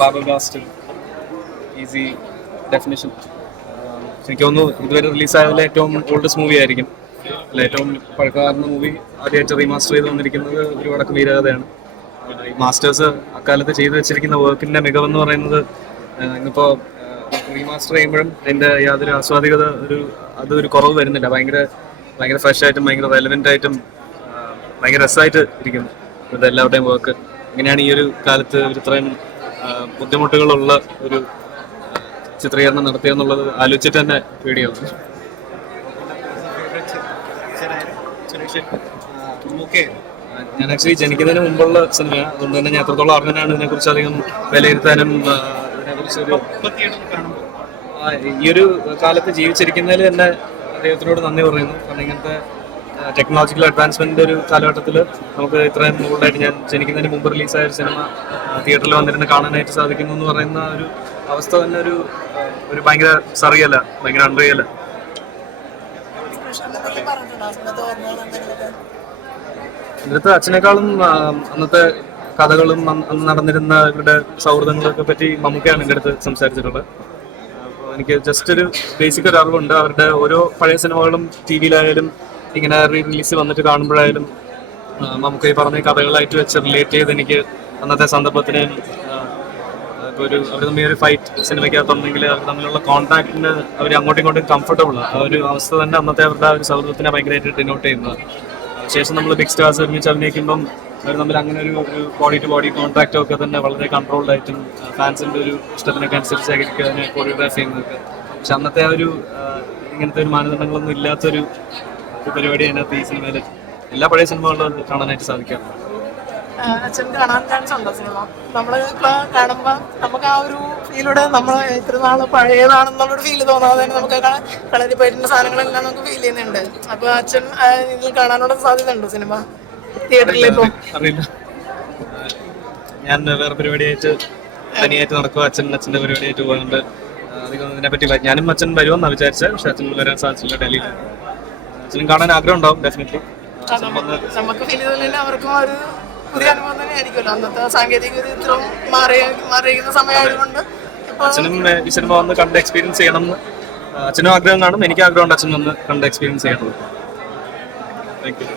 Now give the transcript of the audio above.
ഫ്ലാബർഗാസ്റ്റ്, easy definition. എനിക്ക് തോന്നുന്നു ഇതുവരെ റിലീസായതിൽ ഏറ്റവും ഓൾഡസ്റ്റ് മൂവി ആയിരിക്കും. അല്ല, ഏറ്റവും പഴക്കമാർന്ന മൂവി ആദ്യമായിട്ട് റീമാസ്റ്റർ ചെയ്ത് വന്നിരിക്കുന്നത് ഒരു വടക്ക് വീരകഥയാണ്. ഈ മാസ്റ്റേഴ്സ് അക്കാലത്ത് ചെയ്തു വെച്ചിരിക്കുന്ന വർക്കിന്റെ മികവെന്ന് പറയുന്നത് ഇന്നിപ്പോൾ റീമാസ്റ്റർ ചെയ്യുമ്പോഴും അതിൻ്റെ യാതൊരു ആസ്വാദികത അതൊരു കുറവ് വരുന്നില്ല. ഭയങ്കര ഫ്രഷ് ആയിട്ടും ഭയങ്കര റെലവെൻ്റ് ആയിട്ടും ഭയങ്കര രസമായിട്ട് ഇരിക്കുന്നു ഇത് എല്ലാവരുടെയും വർക്ക്. ഇങ്ങനെയാണ് ഈ ഒരു കാലത്ത് ഇത്രയും ബുദ്ധിമുട്ടുകളുള്ള ഒരു ചിത്രീകരണം നടത്തിയെന്നുള്ളത് ആലോചിച്ചിട്ട് തന്നെ പേടിയാവും. ഞാൻ ആക്ച്വലി ജനിക്കുന്നതിന് മുമ്പുള്ള സിനിമയാണ്, അതുകൊണ്ട് തന്നെ ഞാൻ എത്രത്തോളം അറിഞ്ഞാണ് ഇതിനെക്കുറിച്ച് അധികം വിലയിരുത്താനും ഇതിനെക്കുറിച്ചൊരു ഈ ഒരു കാലത്ത് ജീവിച്ചിരിക്കുന്നതിൽ തന്നെ അദ്ദേഹത്തിനോട് നന്ദി പറയുന്നു. കാരണം ഇങ്ങനത്തെ ടെക്നോളജിക്കൽ അഡ്വാൻസ്മെന്റിന്റെ ഒരു കാലഘട്ടത്തിൽ നമുക്ക് ഇത്രയും മുകളിലായിട്ട് ഞാൻ ജനിക്കുന്നതിന് മുമ്പ് റിലീസായ ഒരു സിനിമ തിയേറ്ററിൽ വന്നിരുന്ന് കാണാനായിട്ട് സാധിക്കുന്നു എന്ന് പറയുന്ന ഒരു അവസ്ഥ തന്നെ ഒരു ഭയങ്കര സറിയല്ല, ഭയങ്കര അൺറിയല്ല. ഇന്നത്തെ അച്ഛനേക്കാളും അന്നത്തെ കഥകളും അന്ന് നടന്നിരുന്ന ഇവരുടെ സൗഹൃദങ്ങളൊക്കെ പറ്റി മമ്മൂക്കയാണ് എൻ്റെ അടുത്ത് സംസാരിച്ചിട്ടുള്ളത്. അപ്പോൾ എനിക്ക് ജസ്റ്റ് ഒരു ബേസിക് ഒരു അറിവുണ്ട്. അവരുടെ ഓരോ പഴയ സിനിമകളും ടി വിയിലായാലും ഇങ്ങനെ റിലീസ് വന്നിട്ട് കാണുമ്പോഴായാലും നമുക്ക് ഈ പറഞ്ഞ കഥകളായിട്ട് വെച്ച് റിലേറ്റ് ചെയ്ത് എനിക്ക് അന്നത്തെ സന്ദർഭത്തിനെയും അവർ തമ്മിൽ ഒരു ഫൈറ്റ് സിനിമയ്ക്കകത്തുണ്ടെങ്കിൽ അവർ തമ്മിലുള്ള കോൺടാക്റ്റിന് അവർ അങ്ങോട്ടും ഇങ്ങോട്ടും കംഫർട്ടബിൾ ആ ഒരു അവസ്ഥ തന്നെ അന്നത്തെ അവരുടെ ഒരു സൗഹൃദത്തിനെ ഭയങ്കരമായിട്ട് ഡിനോട്ട് ചെയ്യുന്നത്. ശേഷം നമ്മൾ ബിഗ് സ്റ്റാർസ് ഒരുമിച്ച് അഭിനയിക്കുമ്പം അവർ തമ്മിൽ അങ്ങനെ ഒരു ബോഡി ടു ബോഡി കോൺടാക്റ്റും ഒക്കെ തന്നെ വളരെ കൺട്രോൾഡ് ആയിട്ടും ഫാൻസിൻ്റെ ഒരു ഇഷ്ടത്തിനൊക്കെ അനുസരിച്ച് അതിനെ കൊറിയോഗ്രാഫ് ചെയ്യുന്നതൊക്കെ. പക്ഷെ അന്നത്തെ ആ ഒരു ഇങ്ങനത്തെ ഒരു മാനദണ്ഡങ്ങളൊന്നും ഇല്ലാത്തൊരു പരിപാടി അതിനകത്ത് ഈ സിനിമയിൽ എല്ലാ പഴയ സിനിമകളിലും കാണാനായിട്ട് സാധിക്കാറുണ്ട്. അച്ഛൻ കാണാൻ ചാൻസ് ഉണ്ടോ സിനിമ? നമ്മൾ കാണുമ്പോൾ നമുക്ക് ആ ഒരു ഫീലൂടെ നമ്മൾ ഇത്ര നാൾ പഴയതാണെന്നുള്ളൊരു ഫീല് തോന്നാതെ നമുക്ക് കളരി പറ്റുന്ന സാധനങ്ങളെല്ലാം നമുക്ക് ഫീൽ ചെയ്യുന്നുണ്ട്. അപ്പൊ അച്ഛൻ ഇതിൽ കാണാനുള്ള സാധ്യത ഉണ്ടോ സിനിമ തിയേറ്ററിൽ? ഇപ്പം അറിയില്ല, ഞാൻ വേറെ പരിപാടിയായിട്ട് തനിയായിട്ട് നടക്കുക, അച്ഛൻ്റെ പരിപാടിയായിട്ട് പോകുന്നുണ്ട്. അധികം ഇതിനെപ്പറ്റി ഞാനും അച്ഛൻ വരുമെന്നാണ് വിചാരിച്ചത്, പക്ഷെ അച്ഛൻ വരാൻ സാധിച്ചില്ല ഡൽഹിയിൽ. അച്ഛനും കാണാൻ ആഗ്രഹം ഉണ്ടാവും ഡെഫിനറ്റ്ലി. നമുക്ക് ഫീൽ ചെയ്തില്ല, അവർക്കും ഒരു പുതിയ അനുഭവം തന്നെ ആയിരിക്കുമല്ലോ. അന്നത്തെ സാങ്കേതിക ഇത്രയും മാറിയിരിക്കുന്ന സമയമായതുകൊണ്ട് അച്ഛനും ഈ സിനിമ വന്ന് കണ്ട് എക്സ്പീരിയൻസ് ചെയ്യണം എന്ന് അച്ഛനും ആഗ്രഹം കാണും. എനിക്ക് ആഗ്രഹമുണ്ട് അച്ഛൻ വന്ന് കണ്ട് എക്സ്പീരിയൻസ് ചെയ്യണം. Thank you.